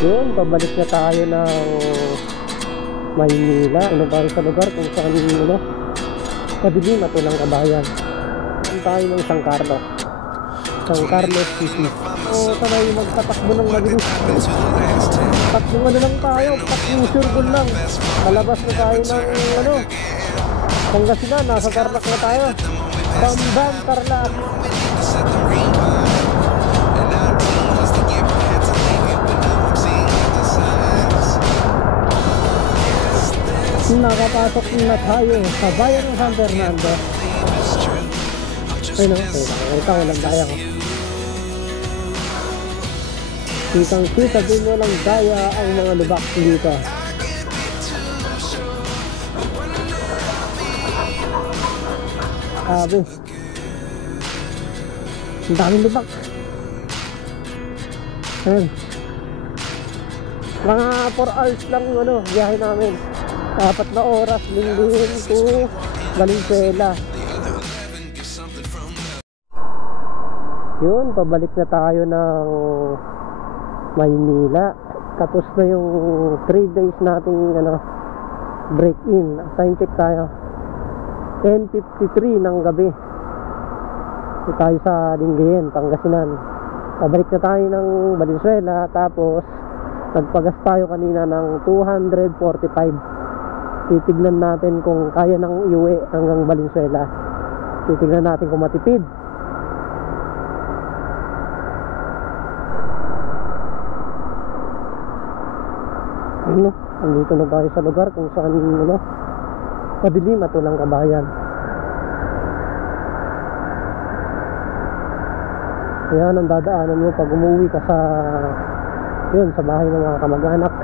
Yun, pabalik na tayo ng Maynila. Ano ba sa lugar kung saan madilim at walang kabayan. Saan tayo ng San Carlos City. O sanay magtatakbo ng madilim. Tatlong lang tayo, tatlong surbol lang. Malabas na tayo ng Pangasinan, nasa Tarlac na tayo. Bam Tarlac. Nakapasok na tayo sa bayan ng San Fernando. Ayun ito walang daya ko. Kitang-kita din walang daya ang mga lubak dito. Sabi, ang daming lubak. Ayun, mga 4 hours lang biyahe namin. 4 na oras Lingayen to Valenzuela. Yun, pabalik na tayo ng Maynila. Tapos na yung 3 days nating break in. Time check tayo 10:53 ng gabi. Ito tayo sa Lingayen, Pangasinan. Pabalik na tayo ng Valenzuela. Tapos nagpagas tayo kanina ng 245. Titignan natin kung kaya nang iuwi hanggang Valenzuela. Titignan natin kung matipid. Andito na tayo sa lugar kung saan madilim at walang kabayan. Yan ang dadaanan mo pag umuwi ka sa bahay ng mga kamag-anak.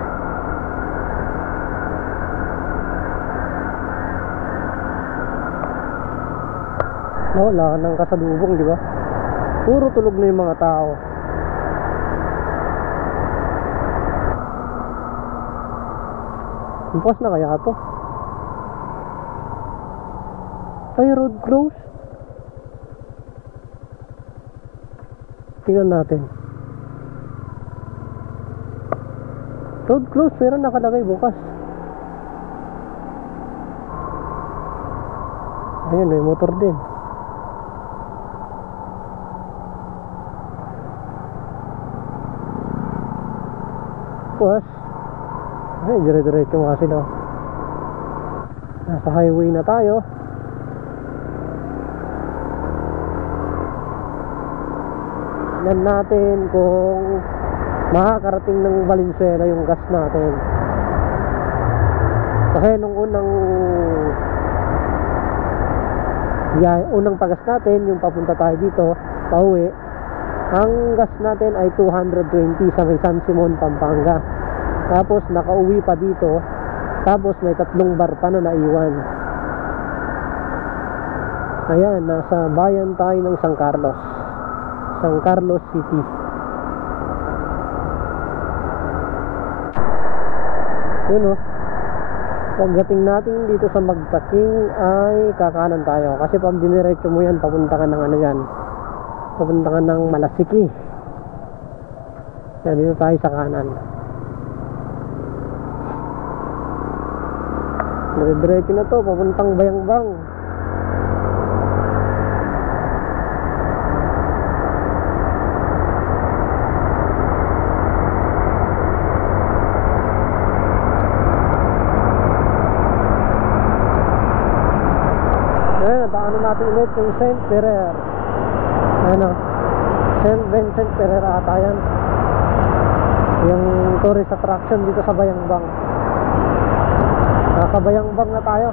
Wala ka ng kasalubong, di ba? Puro tulog na yung mga tao. Impas na kaya to? Ay, road close. Tingnan natin. Road close, pero nakalagay bukas. Ayun, may motor din. Bukas. Ay, dire-diretso nga sila. Nasa highway na tayo. Tignan natin kung makakarating ng Valenzuela yung gas natin. Kasi nung unang pagas natin, yung papunta tayo dito, pauwi, ang gas natin ay 220 sa may San Simon, Pampanga. Tapos nakauwi pa dito. Tapos may 3 bar pa na naiwan. Ayan, nasa bayan tayo ng San Carlos City. Yun pagdating natin dito sa Magtaking ay kakanan tayo. Kasi pag diniretso mo yan, papunta ka ng papunta ka ng Malasiki. Yan, dito tayo sa kanan. Dire-diretso na to, papuntang Bayangbang. Ayan, nataanan natin ulit yung Saint Ferrer. Saint Vincent Ferrer ata yan. Yung tourist attraction dito sa Bayangbang. Nasa Bayangbang na tayo.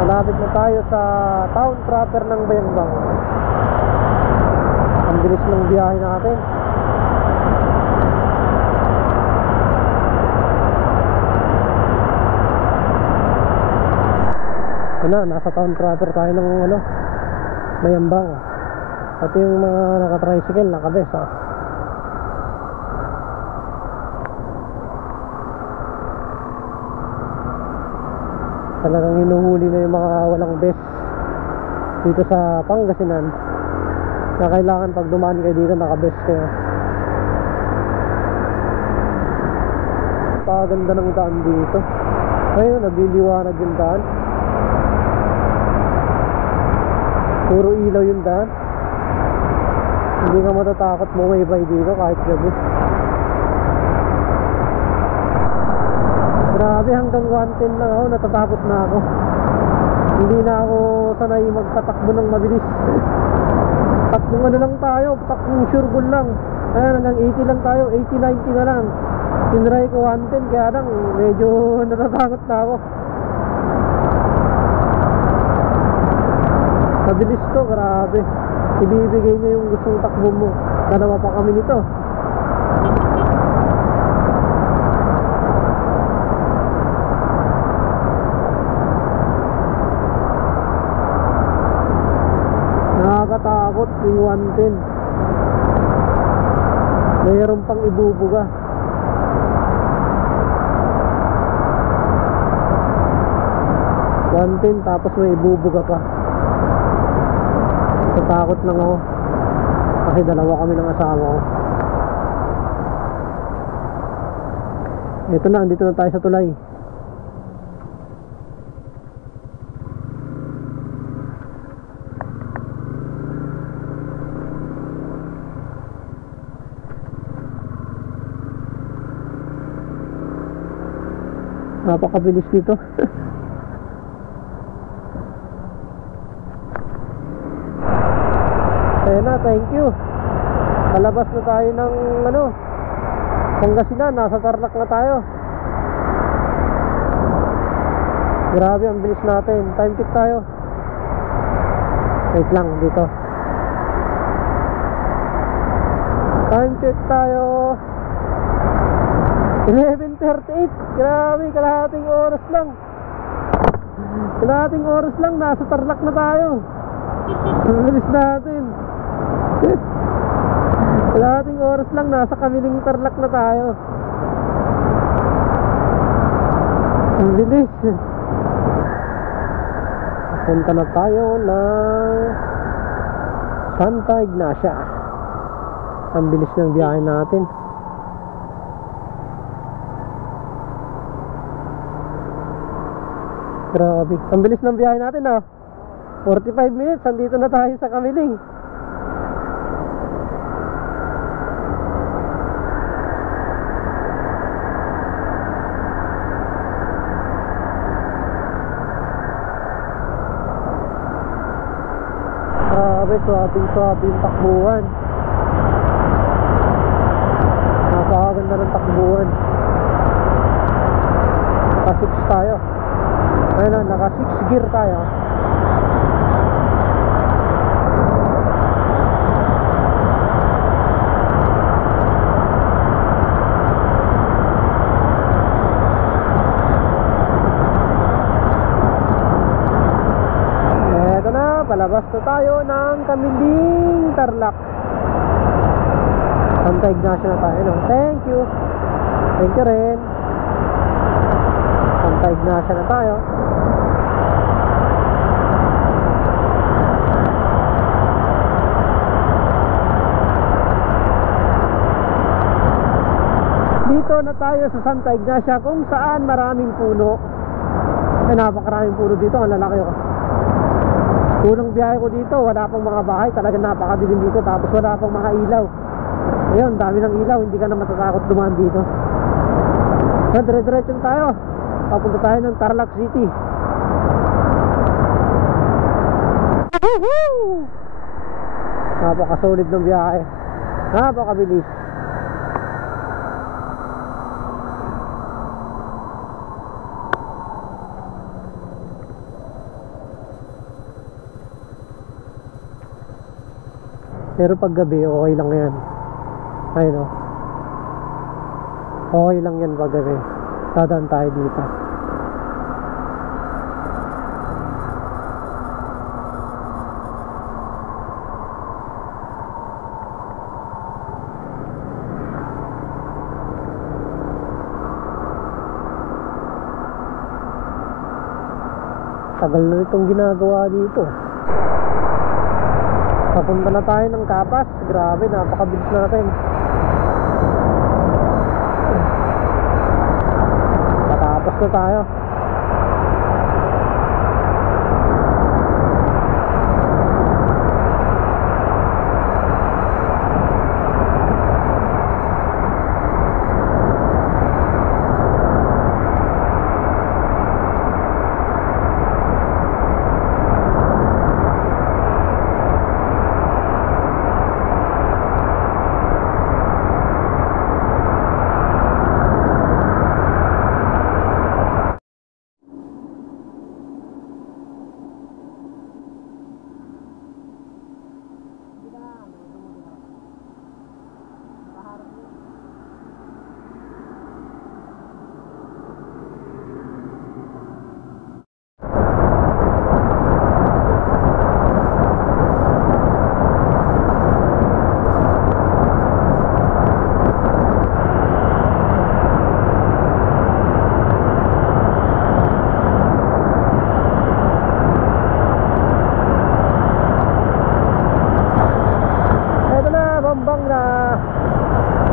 Malapit na tayo sa town proper ng Bayangbang. Ang bilis ng biyahe natin. Nasa town proper tayo ng Bayangbang. Pati yung mga naka-tricycle, nakabes Talagang hinuhuli na yung mga walang best dito sa Pangasinan, na kailangan pag dumaan kayo dito nakabest kayo. napakaganda ng daan dito. Ayun, nagliliwanag yung daan. Puro ilaw yung daan. Hindi ka matatakot bumaybay dito kahit gabi. Grabe, hanggang 110 lang ako, natatakot na ako. Hindi na ako sanay magtatakbo ng mabilis. Tatlong ano lang tayo, tatlong sureball lang. Ayan, hanggang 80 lang tayo, 80-90 na lang. Tinry ko 110, kaya lang medyo natatakot na ako. Mabilis to, grabe. Ibibigay niya yung gustong takbo mo. Dalawa pa kami nito. Nakakatakot yung 110. Mayroon pang ibubuga. Tapos may ibubuga pa. Natakot lang ako kasi dalawa kami ng asawa ko. Ito na, andito na tayo sa tulay. Napakabilis dito. Ayun na, thank you. Palabas na tayo ng Pangasinan, nasa Tarlac na tayo. Grabe, ang bilis natin. Time check tayo. Wait lang, dito. Time check tayo. 11:38. Grabe, kalahating oras lang. Kalahating oras lang, nasa Tarlac na tayo. Ang bilis natin. Kalahating oras lang, nasa Kamiling Tarlac na tayo. Ang bilis. Punta na tayo ng Santa Ignacia. Ang bilis ng biyahe natin. Grabe, ang bilis ng biyahe natin 45 minutes, andito na tayo sa Kamiling. Grabe, swabing yung takbuhan. Napakaganda ng takbuhan. Naka 6 tayo. Ayun na, naka 6 gear tayo. Eto na, palabas na tayo ng Kamiling Tarlac. Santa Ignacia na tayo, no? Thank you. Thank you rin. Santa Ignacia na tayo. Dito na tayo sa Santa Ignacia, kung saan maraming puno. Ay, napakaraming puno dito. Ang lalaki ko. Unang biyahe ko dito, wala pang mga bahay. Talagang napakadilim dito. Tapos wala pang mga ilaw. Ayun, dami ng ilaw. Hindi ka na matatakot dumaan dito. Dire-diretso tayo. Papunta tayo ng Tarlac City. Napakasolid ng biyahe. Napakabilis. Pero pag gabi, okay lang yan. Ayun o. Okay lang yan pag gabi. Dadaan tayo dito. Tagal na itong ginagawa dito. Papunta na tayo ng Capas. Grabe, napakabilis natin. na tayo.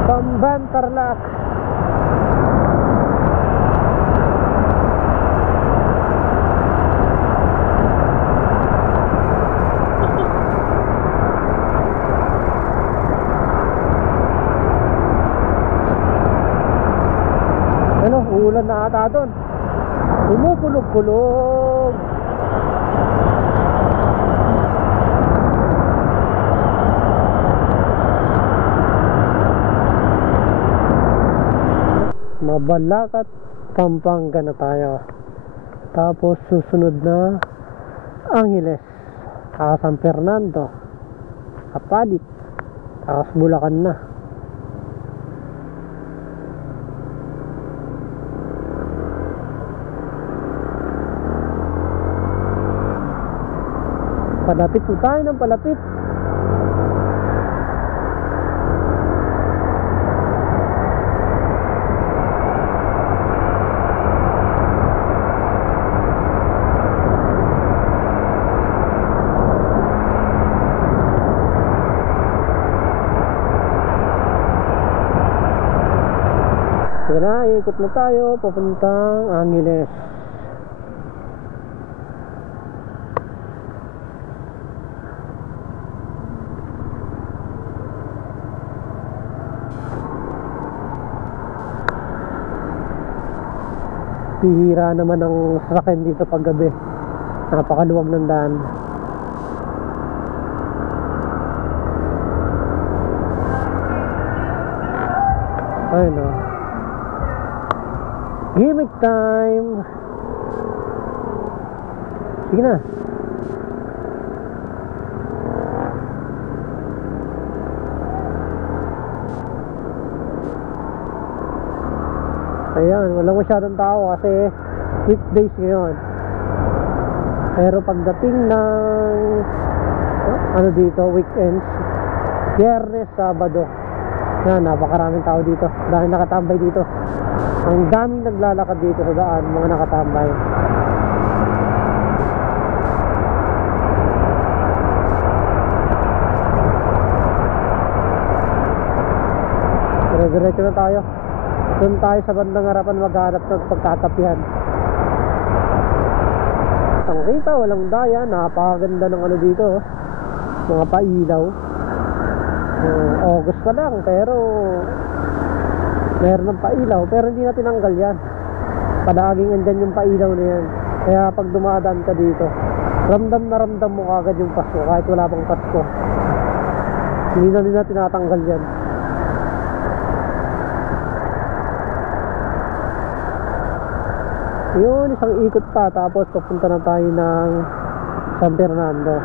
Bamban Tarlac. Ano, ulan na ata doon. Kumukulog-kulog. Mabalacat, Pampanga na tayo. Tapos susunod na Angeles, San Fernando, Apalit, tapos Bulacan na. Palapit po tayo ng palapit. Tara, ikot na tayo papuntang Angeles. Pihira naman ang sasakyan dito pag gabi. Napakaluwag ng daan. Ayun o. Gimmick time. Sige na. Ayan, walang masyadong tao kasi weekdays ngayon. Pero pagdating ng ano dito, weekends, Biyernes, Sabado, yan, napakaraming tao dito. Dahil nakatambay dito. Ang daming naglalakad dito sa daan, mga nakatambay. Dire-diretso na tayo. Doon tayo sa bandang harapan maghanap ng pagtatapihan. Ang kita, walang daya. Napakaganda ng ano dito, mga pailaw. August pa lang, pero meron ng pailaw, pero hindi na tinanggal yan. Palaging andyan yung pailaw na yan. Kaya pag dumadaan ka dito, ramdam na ramdam mo kagad yung Pasko kahit wala pang Pasko. Hindi na nila tinatanggal yan. Yun, isang ikot pa, tapos papunta na tayo ng San Fernando.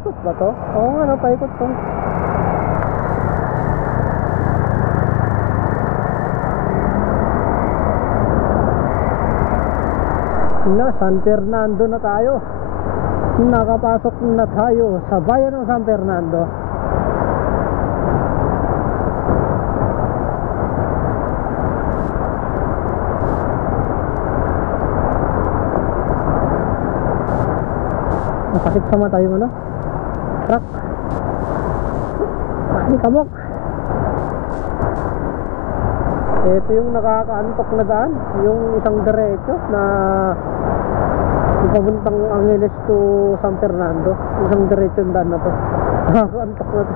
paikot ba to? Oo nga, no, paikot to. Na, San Fernando na tayo. Nakapasok na tayo sa bayan ng San Fernando. Masakit sa mata yung ano, truck. Ay, kamok. Ito yung nakakaantok na daan, yung isang diretso na papuntang Angeles to San Fernando. Isang diretso yung daan na to. Nakakaantok na to.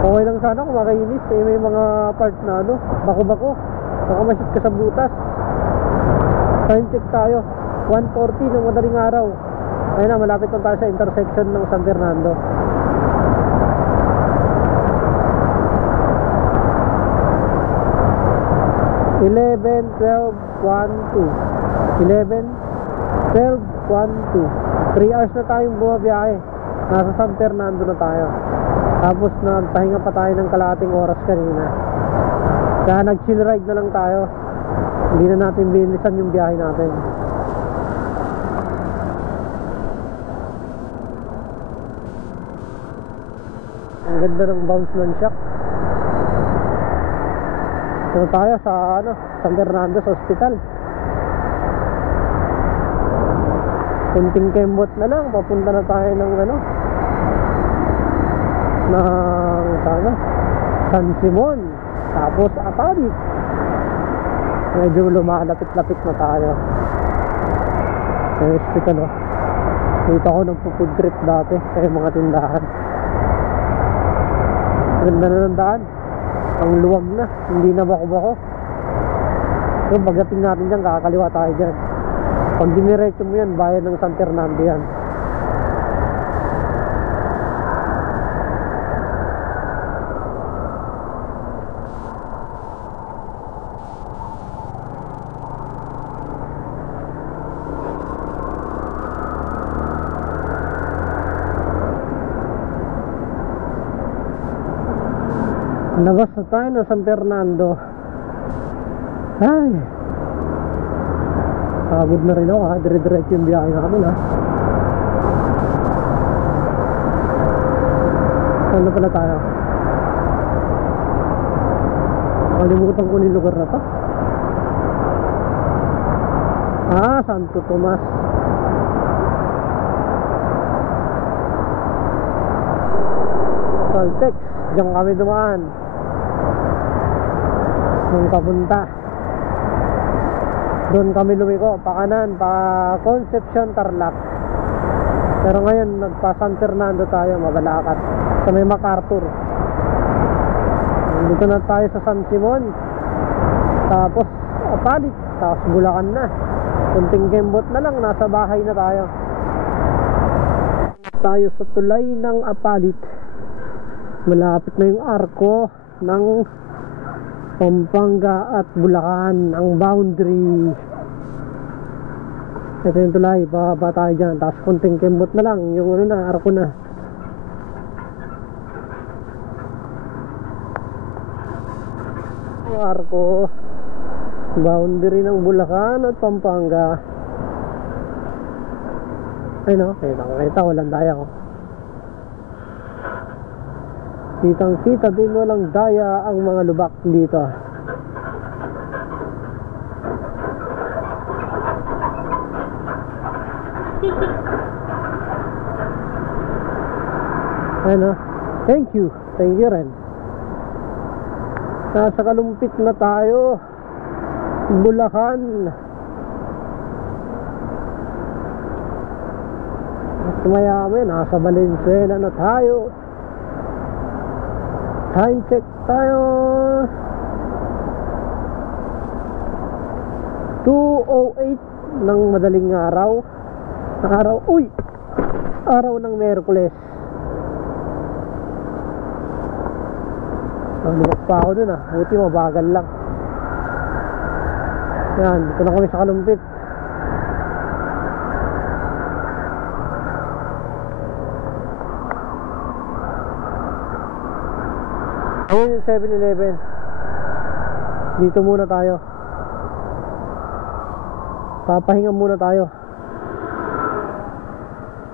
Okay lang sana kung makainis, eh, may mga part na ano, bako-bako, baka masit ka sa butas. Time check tayo, 1:40 ng madaling araw. Ayun na, malapit na tayo sa intersection ng San Fernando. (11, 12, 1, 2) 11, 12, 1, 2. 3 hours na tayong bumabiyahe. Nasa San Fernando na tayo. Tapos nagpahinga pa tayo ng kalahating oras kanina. Kaya nag-chill ride na lang tayo. Hindi na natin bilisan yung biyahe natin. Ang ganda ng bounce ng shock. Ito tayo sa ano, San Fernando sa hospital. Kunting kembot na lang, papunta na tayo ng ano, ng San Simon, tapos Apalit. Medyo lumalapit-lapit na tayo sa hospital, oh. Dito ako nagpo-food trip dati kaya mga tindahan. Ganda na ng daan, ang luwag na, hindi na bako-bako. So pagdating natin dyan, kakaliwa tayo dyan. Pag diniretso mo yan, bayan ng San Fernando yan. Labas na tayo ng San Fernando. Ay, pagod na rin ako, ha. Dire-diretso yung biyahe namin, ha. Saan na pala tayo? Kalimutan ko yung lugar na to. Santo Tomas. Caltex, diyan kami dumaan nung papunta. Doon kami lumiko, pa kanan, pa Concepcion, Tarlac. Pero ngayon, nagpa San Fernando tayo, Mabalacat, sa may MacArthur. Dito na tayo sa San Simon, tapos Apalit, tapos Bulacan na. Kunting kembot na lang, nasa bahay na tayo. Tayo sa tulay ng Apalit. Malapit na yung arko ng Pampanga at Bulacan, ang boundary. Ito yung tulay, bababa tayo dyan. Tapos konting kembot na lang, yung ano na, arko na. Ang arko, boundary ng Bulacan at Pampanga. Ay no, kita, walang daya ko. Kitang kita din, walang daya ang mga lubak dito. Ano? Thank you rin. Nasa Kalumpit na tayo, Bulacan. At maya-maya nasa Valenzuela na tayo. Time check tayo, 2:08 ng madaling araw. Araw ng Miyerkules. Lumak pa ako dun, buti mabagal lang. Yan, dito na kami sa Kalumpit. yung 7-Eleven. Dito muna tayo. Papahinga muna tayo.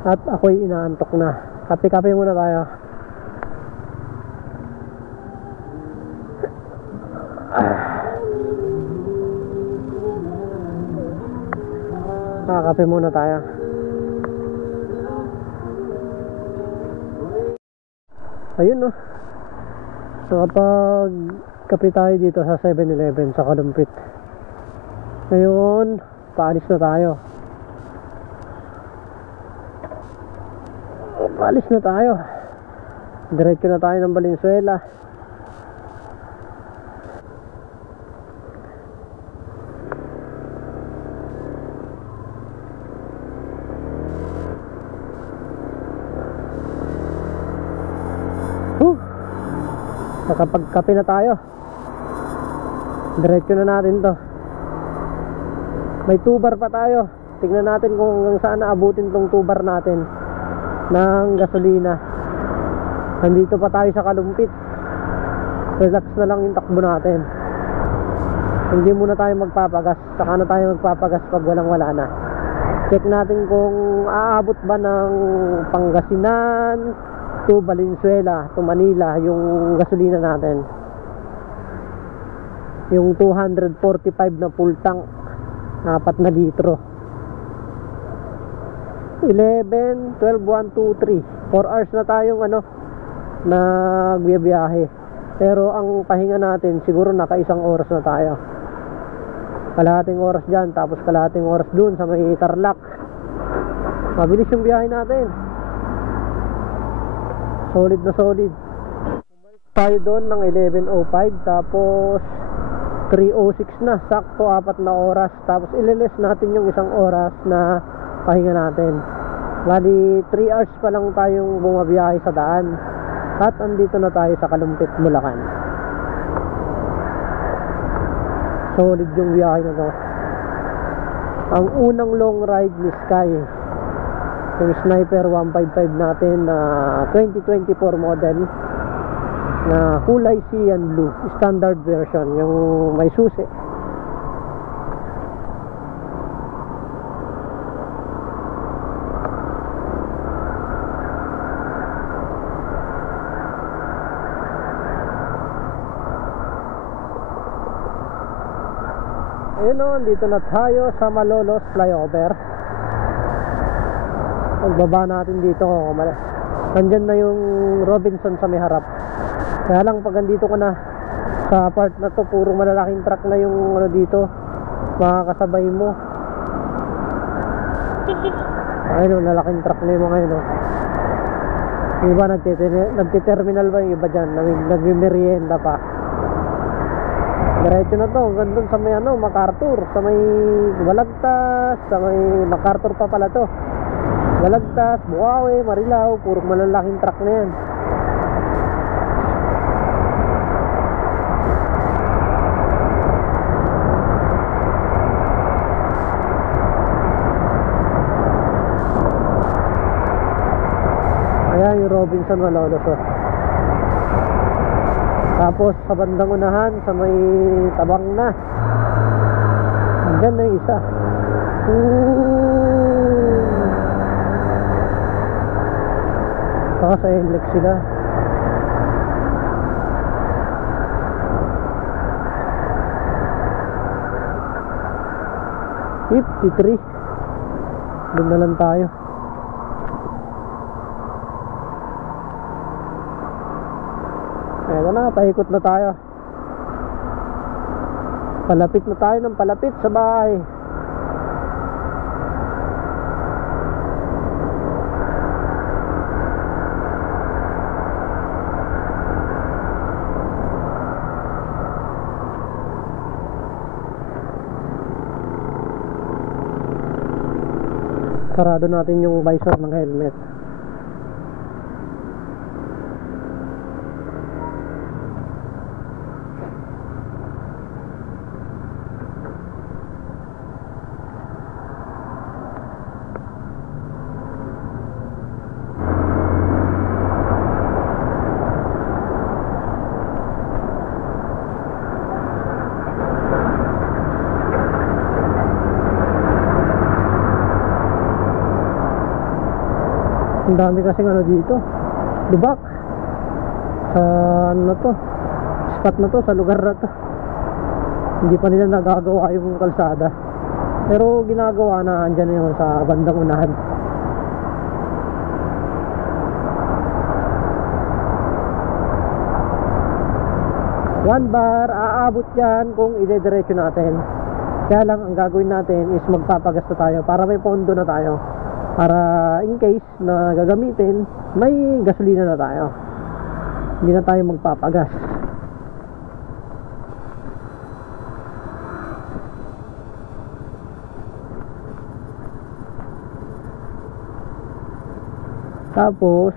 At ako'y inaantok na. Kape-kape muna tayo. Kape muna tayo. Ayun no. Nakapag kape tayo dito sa 7-Eleven sa Kalumpit. Ngayon, paalis na tayo. Paalis na tayo. Diretso na tayo ng Valenzuela. Nakapagkape na tayo. Diretso na natin to. May 2 bar pa tayo. Tignan natin kung hanggang saan naabutin tong 2 bar natin ng gasolina. Nandito pa tayo sa Kalumpit. Relax na lang yung takbo natin. Hindi muna tayo magpapagas. Saka na tayo magpapagas pag walang wala na. Check natin kung aabot ba ng Pangasinan to Valenzuela to Manila yung gasolina natin. Yung 245 na full tank, 4 na litro. 11, 12, 1, 2, 3 4 hours na tayong nagbiyahe. Pero ang pahinga natin siguro naka 1 oras na tayo. Kalahating oras dyan, tapos kalahating oras dun sa may Tarlac. Mabilis yung biyahe natin. Solid na solid. Tayo doon ng 11:05, tapos 3:06 na, sakto 4 na oras. Tapos ililis natin yung 1 oras na pahinga natin. Bali 3 hours pa lang tayong bumabiyahe sa daan. At andito na tayo sa Kalumpit, Bulacan. Solid yung biyahe na to. Ang unang long ride ni Sky, yung Sniper 155 natin na 2024 model na kulay cyan blue, standard version, yung may susi. Ayun o, dito na tayo sa Malolos flyover. Pagbaba natin dito, nandyan na yung Robinson sa may harap. Kaya lang pag andito ka na sa part na to, puro malalaking truck na yung dito, makakasabay mo. Ayun o, lalaking truck na yung mga yun o. Yung iba nagtiterminal ba yung iba dyan, nagmimerienda pa. Diretso na to, hanggang dun sa may MacArthur, sa may Balagtas, sa may MacArthur pa pala to. Balagtas, Bukawi, Marilao, puro malalaking truck na yan. Ayan yung Robinson Malolos oh. Tapos sa bandang unahan, sa may Tabang na, andyan na yung isa. Saka sa NLEX sila. $53. Doon na lang tayo. Eto na, paikot na tayo. Palapit na tayo ng palapit sa bahay. Sarado natin yung visor ng helmet. Ang dami kasing ano dito, lubak sa ano na to, spot na to, sa lugar na to. Hindi pa nila nagagawa yung kalsada, pero ginagawa na, andyan na yun sa bandang unahan. One bar, aabot yan kung ide-diretso natin. Kaya lang ang gagawin natin is magpapagas na tayo para may pondo na tayo, para in case na gagamitin, may gasolina na tayo, hindi na tayo magpapagas. Tapos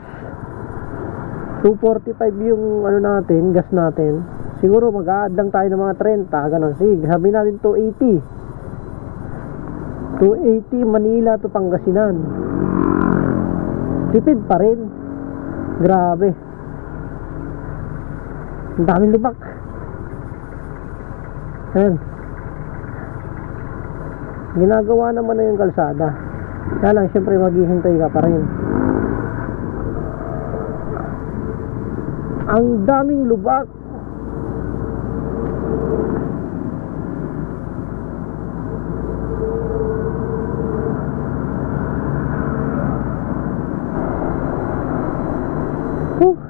245 yung ano natin, gas natin. Siguro mag-a-add lang tayo ng mga 30, ganun. Sige, sabihin natin 280 Manila to Pangasinan. Tipid pa rin. Grabe, ang daming lubak. Ayan, ginagawa naman na yung kalsada, kaya lang syempre maghihintay ka pa rin. Ang daming lubak.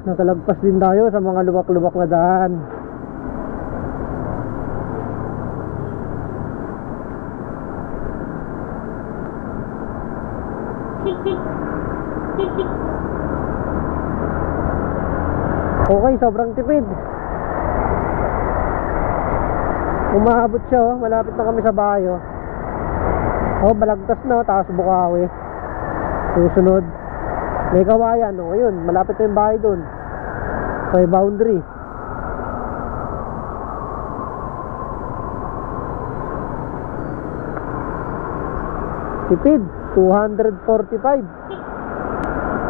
Nakalagpas din tayo sa mga lubak-lubak na daan. Okay, sobrang tipid. Umaabot siya, oh. Malapit na kami sa bayo. Oh, Balagtas na, taas Bukawi. Susunod may Kawayan, oh. Ayun, malapit na yung bahay doon, may boundary. Tipid 245.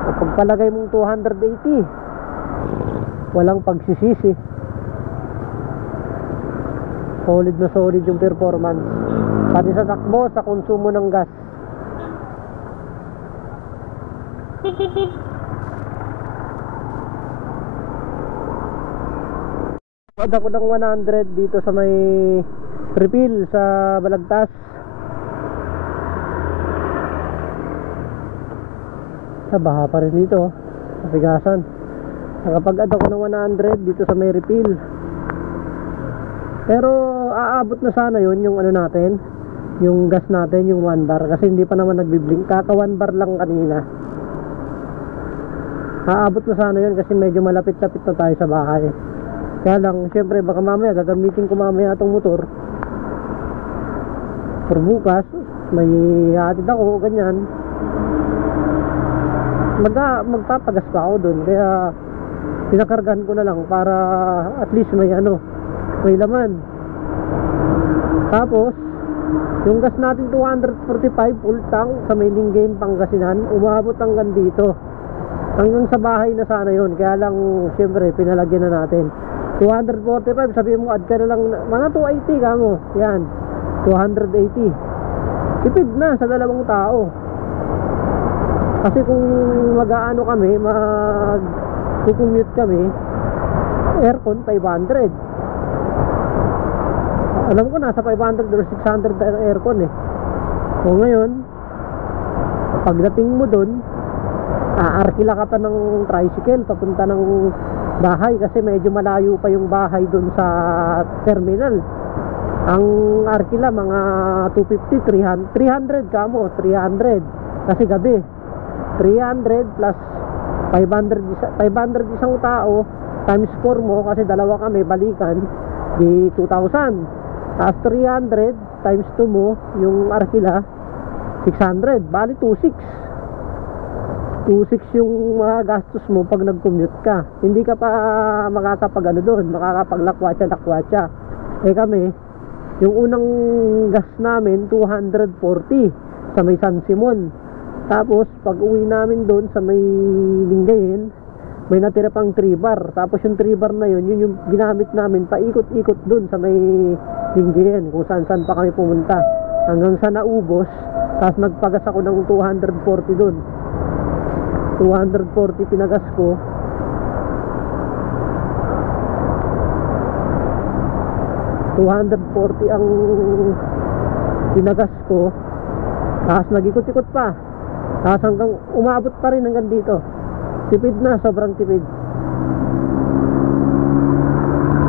Kapag palagay mong 280, walang pagsisisi. Solid na solid yung performance, pati sa takbo, sa konsumo ng gas. Pag ako ng 100 dito sa may refill sa Balagtas, baha pa rin dito, napigasan. Nakapag-add ako ng 100 dito sa may refill, pero aabot na sana yun yung ano natin, yung gas natin, yung 1 bar, kasi hindi pa naman nagbiblink. Kaka 1 bar lang kanina. Aabot na sana yun kasi medyo malapit-lapit na tayo sa bahay. Kaya lang, syempre baka mamaya gagamitin ko mamaya itong motor for bukas, may hatid ako, ganyan. Magpapagas pa ako dun, kaya pinakargahan ko na lang para at least may ano, may laman. Tapos yung gas natin 245 full tank sa may Lingayen, Pangasinan, umabot hanggang dito, hanggang sa bahay na sana yun. Kaya lang syempre pinalagyan na natin 245, sabihin mo add ka na lang mga 280 ka mo, yan 280. Tipid na sa dalawang tao. Kasi kung mag-aano kami, mag-commute kami, aircon 500. Alam ko nasa 500 or 600 ang aircon eh. So ngayon, pagdating mo dun, aarkila ka pa ng tricycle papunta ng bahay, kasi medyo malayo pa yung bahay dun sa terminal. Ang arkila mga 250, 300 kamo, 300 kasi gabi. 300 plus 500 isang tao, times 4 mo kasi dalawa kami balikan, di 2,000. Tapos 300 times 2 mo yung arkila, 600, bali 2,600 yung mga gastos mo pag nag-commute ka. Hindi ka pa makakapag ano doon, makakapaglakwatsya. Eh kami, yung unang gas namin 240 sa may San Simon. Tapos pag uwi namin doon sa may Lingayen, may natira pang 3 bar. Tapos yung 3 bar na yun, yun yung ginamit namin paikot-ikot doon sa may Lingayen, kung saan-saan pa kami pumunta, hanggang sa naubos. Tapos nagpagas ako ng 240 doon. 240 pinagas ko. $240 ang pinagas ko. Tapos nag-ikot-ikot pa. Tapos hanggang umabot pa rin hanggang dito. Tipid na, sobrang tipid.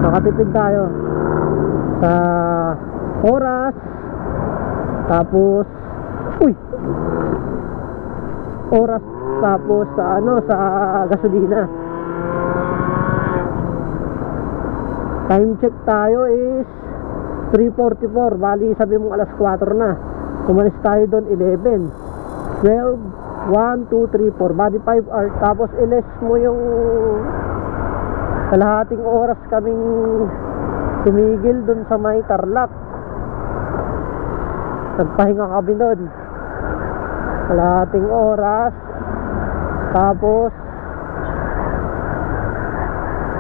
Nakatipid tayo sa oras. Tapos oras, tapos sa sa gasolina. Time check tayo is 3:44. Bali sabi mong alas 4 na. Kumalis tayo doon 11, 12, 1, 2, 3, 4. Bali 5 hours. Tapos iles mo yung kalahating oras kaming tumigil doon sa may Tarlac. Nagpahinga kami doon kalahating oras. Tapos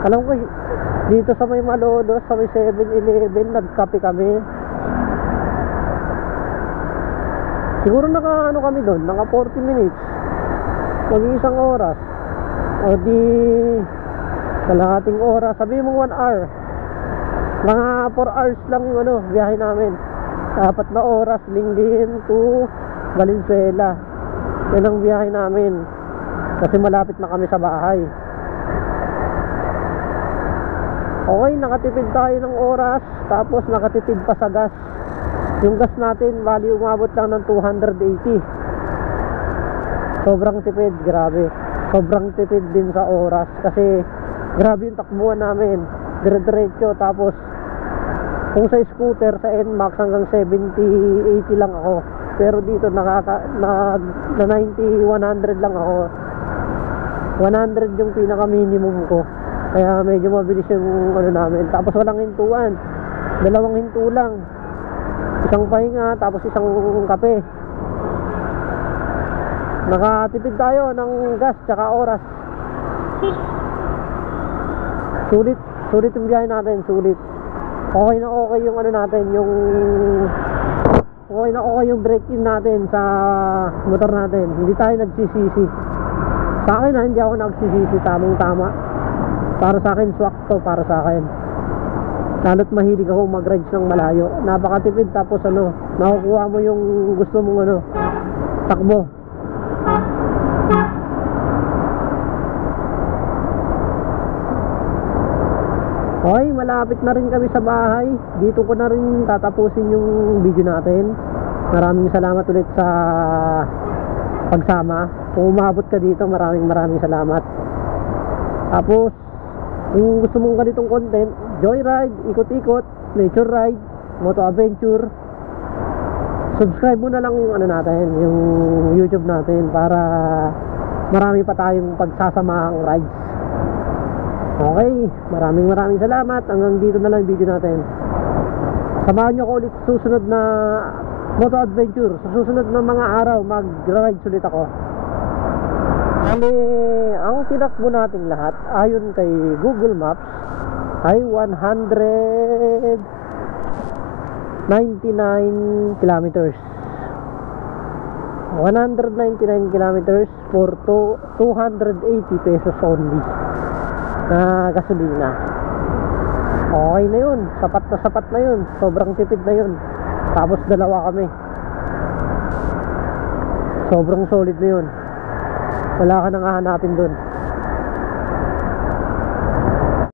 alam ko dito sa may Malolos, sa may 7-Eleven, nagkape kami. Siguro naka kami doon, naka 40 minutes, mag-iisang oras, o di kalahating oras. Sabi mo 1 hour, mga 4 hours lang yung biyahe namin. 4 na oras, Lingayen to Valenzuela. Yan ang biyahe namin, kasi malapit na kami sa bahay. Okay, nakatipid tayo ng oras. Tapos nakatipid pa sa gas. Yung gas natin, bali umabot lang ng 280. Sobrang tipid, grabe. Sobrang tipid din sa oras. Kasi grabe yung takbuhan namin, dire-diretso. Tapos kung sa scooter, sa NMAX hanggang 70-80 lang ako. Pero dito na 90-100 lang ako. 100 yung pinaka minimum ko. Kaya medyo mabilis yung namin. Tapos walang hintuan, 2 hinto lang, isang pahinga, tapos isang kape. Nakatipid tayo ng gas tsaka oras. Sulit yung biyahe natin, sulit. Okay na okay yung natin, yung okay na okay yung break-in natin sa motor natin. Hindi tayo nagsisisi. Sa akin hindi ako nagsisisi, tamang tama. Para sa akin, swak to para sa akin. Lalo't mahilig ako mag-rides ng malayo. Napakatipid, tapos nakukuha mo yung gusto mong takbo. Okay, malapit na rin kami sa bahay. Dito ko na rin tatapusin yung video natin. Maraming salamat ulit sa pagsama. Kung umabot ka dito, maraming salamat. Tapos kung gusto mong ganitong content, joyride, ikot-ikot, nature ride, moto adventure, subscribe mo na lang yung natin, yung YouTube natin, para marami pa tayong pagsasamahang rides. Okay, maraming salamat. Hanggang dito na lang yung video natin. Samahan nyo ko ulit sa susunod na moto adventure. Sa susunod na mga araw, mag-rides ulit ako. Ang tinakbo nating lahat ayon kay Google Maps ay 199 kilometers. 199 kilometers for 280 pesos only na gasolina. Okay na yun, sapat na yun, sobrang tipid na yun. Tapos 2 kami, sobrang solid na yun. Wala ka nang hahanapin dun.